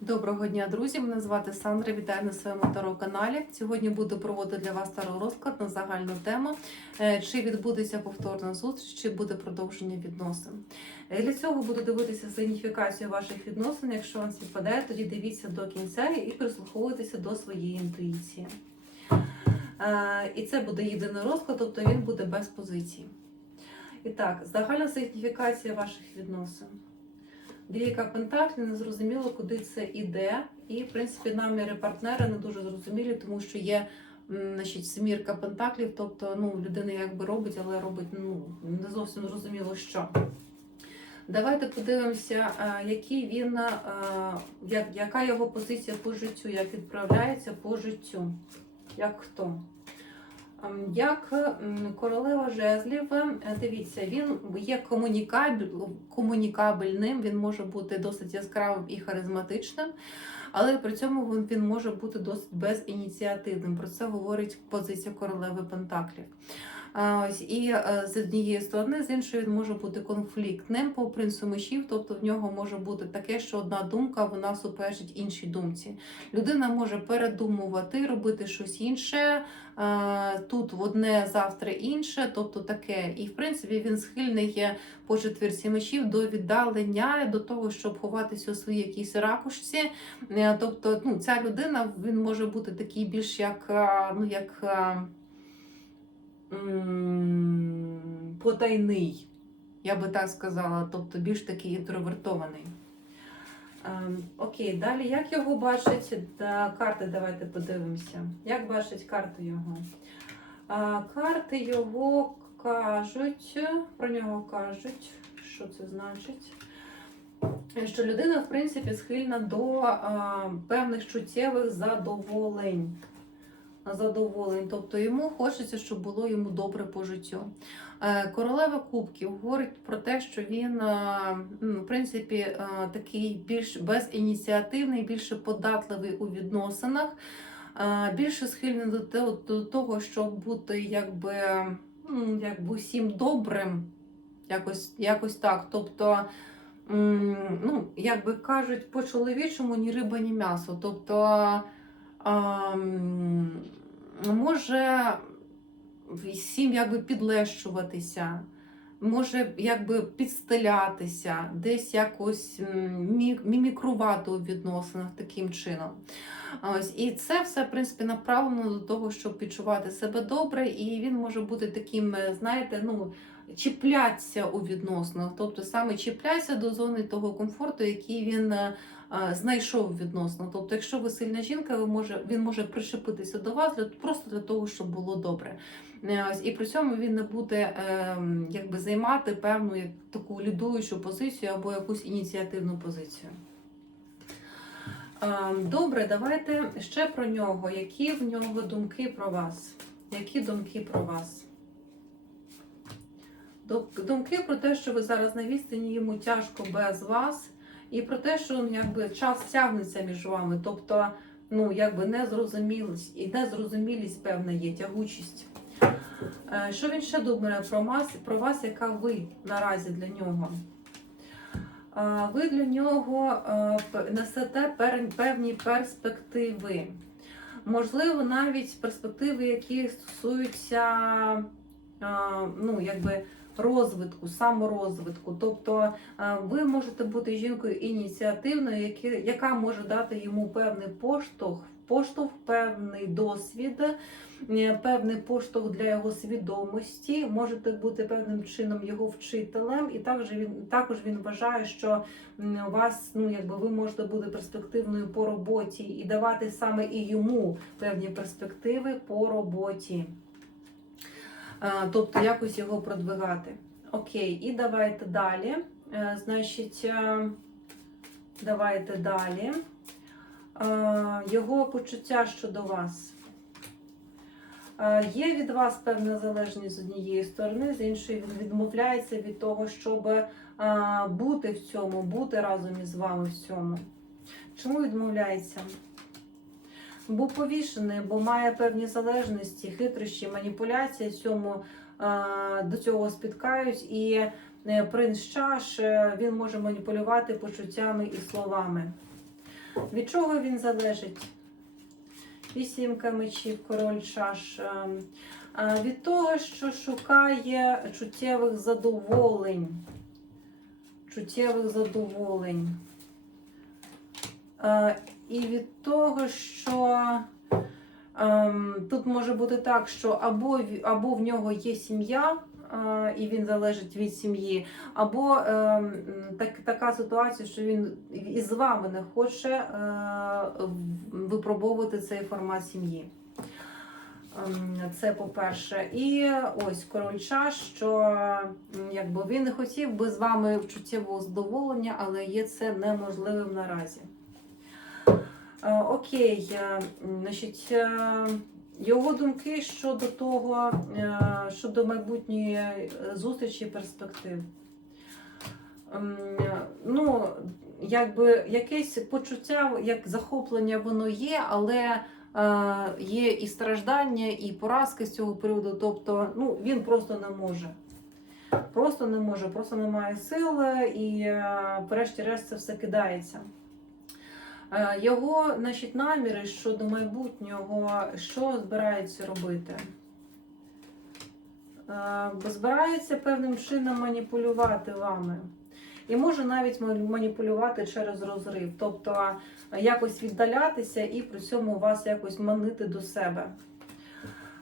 Доброго дня, друзі! Мене звати Сандра. Вітаю на своєму таро каналі. Сьогодні буду проводити для вас таро розклад на загальну тему, е, чи відбудеться повторна зустріч, чи буде продовження відносин. Е, Для цього буду дивитися сигніфікацію ваших відносин. Якщо вам співпадає, тоді дивіться до кінця і прислуховуйтеся до своєї інтуїції. Е, І це буде єдиний розклад, тобто він буде без позицій. І так, загальна сигніфікація ваших відносин. Двійка пентаклів, не зрозуміло, куди це іде. І, в принципі, наміри партнера не дуже зрозумілі, тому що є значить, семірка пентаклів, тобто ну, людина якби робить, але робить ну, не зовсім зрозуміло що. Давайте подивимося, який він, як, яка його позиція по життю, як відправляється по життю. Як хто? Ем, Як королева жезлів, е, дивіться, він є комунікабельним, він може бути досить яскравим і харизматичним, але при цьому він, може бути досить безініціативним. Про це говорить позиція королеви Пентаклів. Ось і е, з однієї сторони, з іншої він може бути конфліктним по принцу мечів, тобто в нього може бути таке, що одна думка вона суперечить іншій думці. Людина може передумувати, робити щось інше. е, Тут одне, завтра інше, тобто таке. І в принципі він схильний є по четвірці мечів до віддалення, до того, щоб ховатися у своїй якійсь ракушці. Е, Тобто, ну, ця людина він може бути такий більш як, ну, як потайний, я би так сказала, тобто більш такий інтровертований. Ем, окей, далі як його бачать карти? Давайте подивимося. Як бачать карти його? Карти його кажуть, про нього кажуть, що це значить? Що людина, в принципі, схильна до а, певних чуттєвих задоволень. Задоволень, тобто йому хочеться, щоб було йому добре по життю. Е, Королева Кубків говорить про те, що він, е, в принципі, е, такий більш безініціативний, більше податливий у відносинах, більше схильний до того, щоб бути якби, якби усім добрим, якось, якось так. Тобто, ну, як би кажуть, по-чоловічому ні риба, ні м'ясо. Тобто, ам, може всім якби підлещуватися, може якби підстелятися, десь якось мімікрувати у відносинах таким чином. Ось, і це все, в принципі, направлено до того, щоб відчувати себе добре, і він може бути таким, е, знаєте, ну. Чіплятися у відносинах, тобто саме чіплятися до зони того комфорту, який він е, знайшов у відносинах. Тобто, якщо ви сильна жінка, ви може, він може пришепитися до вас для, просто для того, щоб було добре. Е, і при цьому він не буде е, якби займати певну як, таку лідуючу позицію або якусь ініціативну позицію. Е, Добре, давайте ще про нього. Які в нього думки про вас? Які думки про вас? Думки про те, що ви зараз на відстані йому тяжко без вас, і про те, що ну, якби час тягнеться між вами, тобто ну, якби незрозумілість і незрозумілість певна є, тягучість. Е, Що він ще думає про вас, про вас, яка ви наразі для нього? Е, Ви для нього е, несете певні перспективи. Можливо, навіть перспективи, які стосуються ну, якби, розвитку, саморозвитку. Тобто е, ви можете бути жінкою ініціативною, яка може дати йому певний поштовх, поштовх, певний досвід, е, певний поштовх для його свідомості. Можете бути певним чином його вчителем, і також він також він вважає, що у вас ну якби ви можете бути перспективною по роботі і давати саме і йому певні перспективи по роботі. Е, Тобто якось його продвигати. Окей, і давайте далі. Е, Значить, е, давайте далі. Його почуття щодо вас. Є від вас певна залежність з однієї сторони, з іншої він відмовляється від того, щоб бути в цьому, бути разом із вами в цьому. Чому відмовляється? Бо повішений, бо має певні залежності, хитрощі, маніпуляції цьому, е, до цього спіткають. І е, принц чаш е, він може маніпулювати почуттями і словами. Від чого він залежить? Вісімка мечів, король чаш. Від того, що шукає чуттєвих задоволень. Чуттєвих задоволень. Е, І від того, що ем, тут може бути так, що або, або в нього є сім'я, е, і він залежить від сім'ї, або ем, так, така ситуація, що він із вами не хоче е, випробовувати цей формат сім'ї. Ем, Це по-перше. І ось король чаш, що якби він не хотів би з вами чуттєвого задоволення, але є це неможливим наразі. Е, Окей, значить, е, його думки щодо того, е, щодо майбутньої зустрічі перспектив. Ем, Ну, якби якесь почуття, як захоплення, воно є, але є і страждання, і поразки з цього приводу. Тобто, ну, він просто не може. Просто не може, просто немає сил, і врешті-решт це все кидається. Е, Його значить, наміри щодо майбутнього, що збирається робити? Е, збирається певним чином маніпулювати вами. І може навіть маніпулювати через розрив, тобто е, якось віддалятися і при цьому вас якось манити до себе.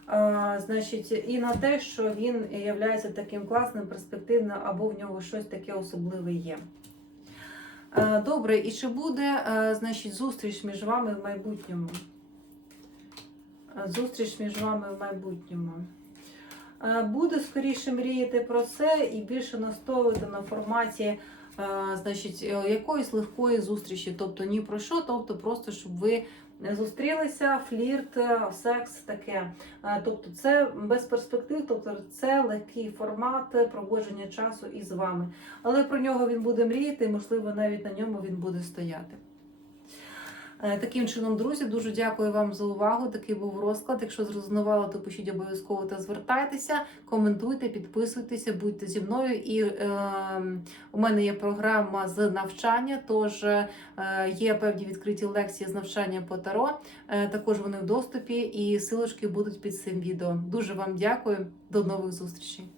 Е, Значить, і на те, що він є таким класним, перспективним, або в нього щось таке особливе є. Е, Добре, і чи буде е, значить, зустріч між вами в майбутньому? Е, Зустріч між вами в майбутньому. Буду скоріше мріяти про це і більше настоювати на форматі значить, якоїсь легкої зустрічі. Тобто ні про що, тобто просто щоб ви зустрілися, флірт, секс таке. Е, Тобто це без перспектив, тобто це легкий формат проводження часу із вами. Але про нього він буде мріяти, можливо, навіть на ньому він буде стояти. Е, Таким чином, друзі, дуже дякую вам за увагу. Такий був розклад. Якщо зрозуміло, то пишіть обов'язково та звертайтеся, коментуйте, підписуйтеся, будьте зі мною. І е, у мене є програма з навчання, тож е, є певні відкриті лекції з навчання по таро. Е, також вони в доступі, і силочки будуть під цим відео. Дуже вам дякую. До нових зустрічей.